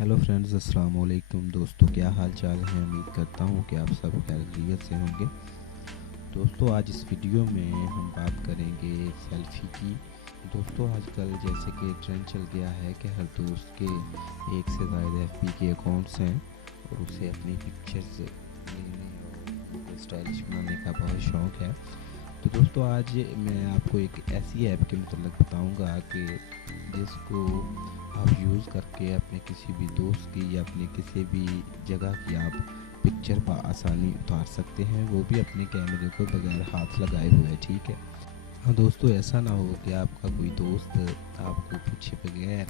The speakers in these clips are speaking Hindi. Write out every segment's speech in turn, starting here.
हेलो फ्रेंड्स, अस्सलाम वालेकुम। दोस्तों, क्या हाल चाल है? उम्मीद करता हूँ कि आप सब खैरियत से होंगे। दोस्तों, आज इस वीडियो में हम बात करेंगे सेल्फ़ी की। दोस्तों, आजकल जैसे कि ट्रेंड चल गया है कि हर दोस्त के एक से ज़्यादा एफबी के अकाउंट्स हैं और उसे अपनी पिक्चर्स लेने और उनको स्टाइलिश बनाने का बहुत शौक़ है। तो दोस्तों, आज मैं आपको एक ऐसी ऐप के मतलब बताऊंगा कि जिसको आप यूज़ करके अपने किसी भी दोस्त की या अपने किसी भी जगह की आप पिक्चर आसानी उतार सकते हैं, वो भी अपने कैमरे को बगैर हाथ लगाए हुए। ठीक है। हाँ दोस्तों, ऐसा ना हो कि आपका कोई दोस्त आपको पूछे बगैर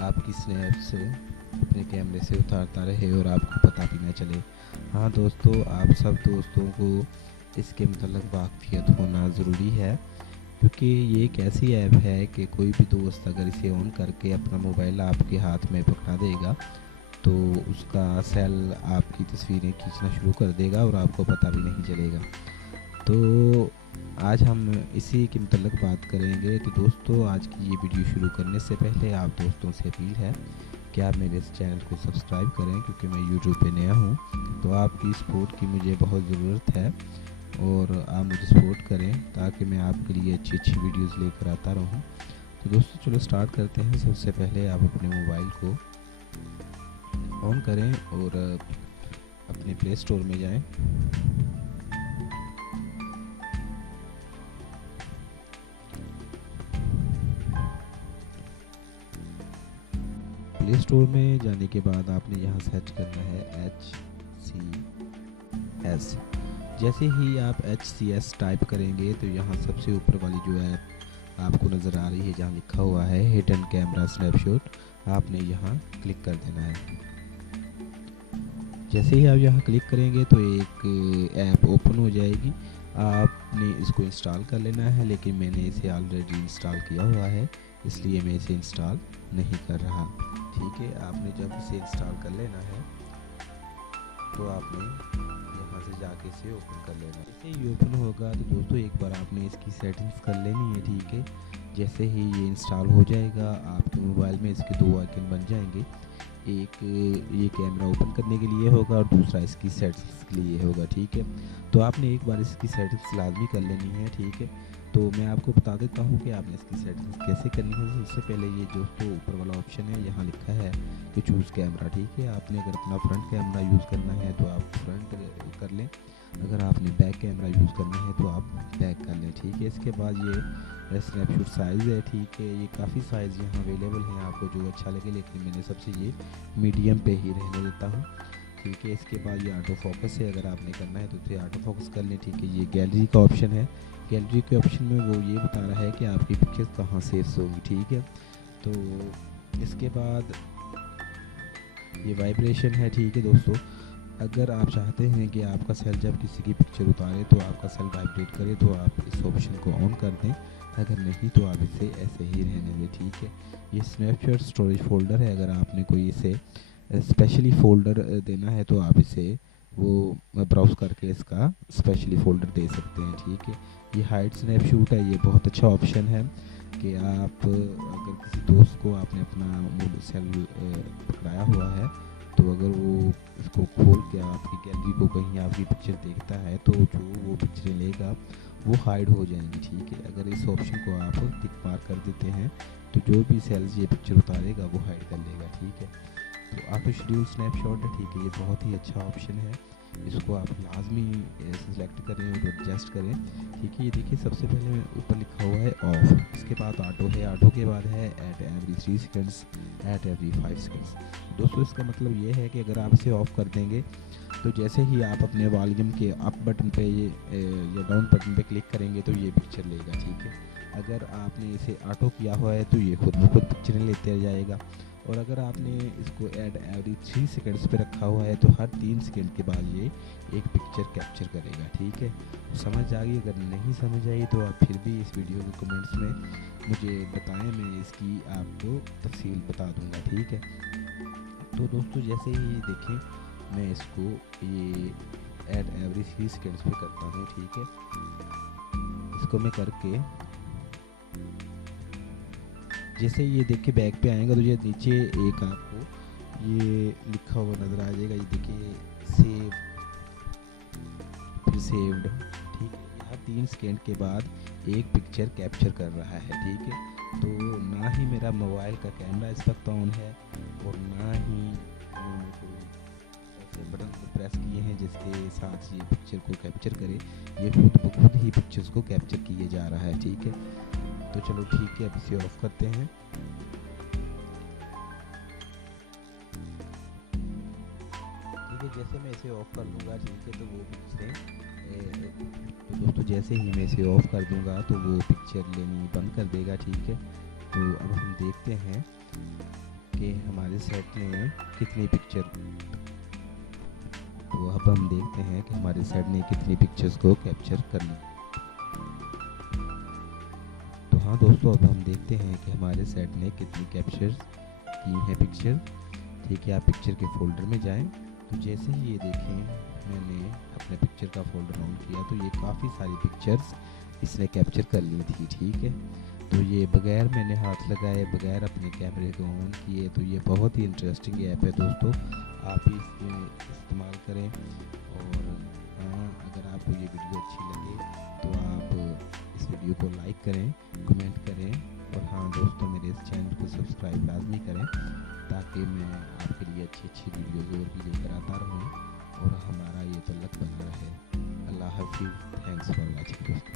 आपकी स्नैप्स अपने कैमरे से उतारता रहे और आपको पता भी ना चले। हाँ दोस्तों, आप सब दोस्तों को इसके मतलब वाकफियत होना ज़रूरी है, क्योंकि ये एक ऐसी ऐप है कि कोई भी दोस्त अगर इसे ऑन करके अपना मोबाइल आपके हाथ में पकड़ा देगा तो उसका सेल आपकी तस्वीरें खींचना शुरू कर देगा और आपको पता भी नहीं चलेगा। तो आज हम इसी के मतलब बात करेंगे। तो दोस्तों, आज की ये वीडियो शुरू करने से पहले आप दोस्तों से अपील है कि आप मेरे इस चैनल को सब्सक्राइब करें, क्योंकि मैं यूट्यूब पे नया हूँ। तो आपकी सपोर्ट की मुझे बहुत ज़रूरत है और आप मुझे सपोर्ट करें ताकि मैं आपके लिए अच्छी अच्छी वीडियोस लेकर आता रहूं। तो दोस्तों, चलो स्टार्ट करते हैं। सबसे पहले आप अपने मोबाइल को ऑन करें और अपने प्ले स्टोर में जाएं। प्ले स्टोर में जाने के बाद आपने यहाँ सर्च करना है HCS। जैसे ही आप HCS टाइप करेंगे तो यहाँ सबसे ऊपर वाली जो ऐप आपको नज़र आ रही है, जहाँ लिखा हुआ है हिडन कैमरा स्नैपशॉट, आपने यहाँ क्लिक कर देना है। जैसे ही आप यहाँ क्लिक करेंगे तो एक ऐप ओपन हो जाएगी। आपने इसको इंस्टॉल कर लेना है, लेकिन मैंने इसे ऑलरेडी इंस्टॉल किया हुआ है, इसलिए मैं इसे इंस्टॉल नहीं कर रहा। ठीक है। आपने जब इसे इंस्टॉल कर लेना है तो आपने यहाँ से जाके इसे ओपन कर लेना है। जैसे ही ओपन होगा तो दोस्तों एक बार आपने इसकी सेटिंग्स कर लेनी है। ठीक है। जैसे ही ये इंस्टॉल हो जाएगा आपके मोबाइल में इसके दो आइकन बन जाएंगे। एक ये कैमरा ओपन करने के लिए होगा और दूसरा इसकी सेटिंग्स के लिए होगा। ठीक है। तो आपने एक बार इसकी सेटिंग्स लाजमी कर लेनी है। ठीक है। तो मैं आपको बता देता हूँ कि आपने इसकी सेटिंग्स कैसे करनी है। सबसे पहले ये दोस्तों ऊपर वाला ऑप्शन है, यहाँ लिखा है कि चूज़ कैमरा। ठीक है। आपने अगर अपना फ्रंट कैमरा यूज़ करना है तो आप फ्रंट कर लें, अगर आपने बैक कैमरा यूज़ करना है तो आप बैक कर लें। ठीक है। इसके बाद ये स्नैपशॉट साइज़ है। ठीक है। ये काफ़ी साइज़ यहाँ अवेलेबल हैं, आपको जो अच्छा लगे, लेकिन मैंने सबसे ये मीडियम पे ही रहने देता हूँ। ठीक है। इसके बाद ये ऑटो फोकस है, अगर आपने करना है तो इसे ऑटो फोकस कर लें। ठीक है। ये गैलरी का ऑप्शन है। गैलरी के ऑप्शन में वो ये बता रहा है कि आपकी पिक्चर्स कहाँ सेव्स होंगी। ठीक है। तो इसके बाद ये वाइब्रेशन है। ठीक है दोस्तों, अगर आप चाहते हैं कि आपका सेल जब किसी की पिक्चर उतारे तो आपका सेल वाइब्रेट करे तो आप इस ऑप्शन को ऑन कर दें, अगर नहीं तो आप इसे ऐसे ही रहने दें। ठीक है। ये स्नैपचैट स्टोरेज फोल्डर है, अगर आपने कोई इसे स्पेशली फ़ोल्डर देना है तो आप इसे वो ब्राउज़ करके इसका स्पेशली फ़ोल्डर दे सकते हैं। ठीक है। ये हाइड स्नैपशॉट है, ये बहुत अच्छा ऑप्शन है कि आप अगर किसी दोस्त को आपने अपना सेल पकड़ाया हुआ है तो अगर वो इसको खोल के आपकी गैलरी को कहीं आपकी पिक्चर देखता है तो जो वो पिक्चरें लेगा वो हाइड हो जाएंगी। ठीक है। अगर इस ऑप्शन को आप टिक मार्क कर देते हैं तो जो भी सेल्स ये पिक्चर उतारेगा वो हाइड कर लेगा। ठीक है। तो ऑटो शेड्यूल स्नैपशॉट है। ठीक है। ये बहुत ही अच्छा ऑप्शन है, इसको आप लाजमी सेलेक्ट करें और एडजस्ट करें। ठीक है। ये देखिए सबसे पहले ऊपर लिखा हुआ है ऑफ, इसके बाद ऑटो है, ऑटो के बाद है at every 3 seconds, at every 5 seconds. दोस्तों इसका मतलब ये है कि अगर आप इसे ऑफ़ कर देंगे तो जैसे ही आप अपने वॉल्यूम के अप बटन पे या डाउन बटन पे क्लिक करेंगे तो ये पिक्चर लेगा। ठीक है। अगर आपने इसे ऑटो किया हुआ है तो ये खुद ब खुद पिक्चरें लेते जाएगा, और अगर आपने इसको ऐड एवरी 3 सेकंड्स पे रखा हुआ है तो हर 3 सेकंड के बाद ये एक पिक्चर कैप्चर करेगा। ठीक है। समझ आ गई? अगर नहीं समझ आई तो आप फिर भी इस वीडियो के कमेंट्स में मुझे बताएं, मैं इसकी आपको तफसील बता दूंगा। ठीक है। तो दोस्तों जैसे ही देखें, मैं इसको ये ऐड एवरी 3 सेकंड्स पे करता हूँ। ठीक है। इसको मैं करके जैसे ये देखिए बैक पे आएगा तो ये नीचे एक आपको ये लिखा हुआ नज़र आ जाएगा, ये देखिए सेव, फिर सेव्ड, ठीक है। यहाँ 3 सेकेंड के बाद एक पिक्चर कैप्चर कर रहा है, ठीक है। तो ना ही मेरा मोबाइल का कैमरा इस वक्त ऑन है और ना ही मैंने कोई ऐसे बटन को प्रेस किए हैं जिसके साथ ये पिक्चर को कैप्चर करे, ये खुद ब खुद ही पिक्चर्स को कैप्चर किए जा रहा है, ठीक है। तो चलो ठीक है, अब इसे ऑफ करते हैं। ठीक है, जैसे मैं इसे ऑफ कर लूँगा, ठीक है, तो वो पिक्चरें तो दोस्तों जैसे ही मैं इसे ऑफ कर दूंगा तो वो पिक्चर लेनी बंद कर देगा, ठीक है। तो अब हम देखते हैं कि हमारे सेट ने कितनी पिक्चर, तो अब हम देखते हैं कि हमारे सेट ने कितनी पिक्चर्स को कैप्चर कर ली। तो हाँ दोस्तों, अब हम देखते हैं कि हमारे सेट ने कितनी कैप्चर की हैं पिक्चर, ठीक है। आप पिक्चर के फोल्डर में जाएं, तो जैसे ही ये देखें मैंने अपने पिक्चर का फोल्डर ऑन किया तो ये काफ़ी सारी पिक्चर्स इसने कैप्चर कर ली थी, ठीक है। तो ये बगैर मैंने हाथ लगाए, बगैर अपने कैमरे को ऑन किए, तो ये बहुत ही इंटरेस्टिंग ऐप है दोस्तों, आप भी इसमें इस्तेमाल करें। और हाँ, अगर आपको ये वीडियो अच्छी लगे तो आप इस वीडियो को लाइक करें, कमेंट करें, और हाँ दोस्तों मेरे इस चैनल को सब्सक्राइब लाजमी करें ताकि मैं आपके लिए अच्छी अच्छी वीडियोज़ और भी लेकर आता रहूँ और हमारा ये तल्लक बना रहे। अल्लाह हाफिज़, थैंक्स फॉर वॉचिंग दोस्तों।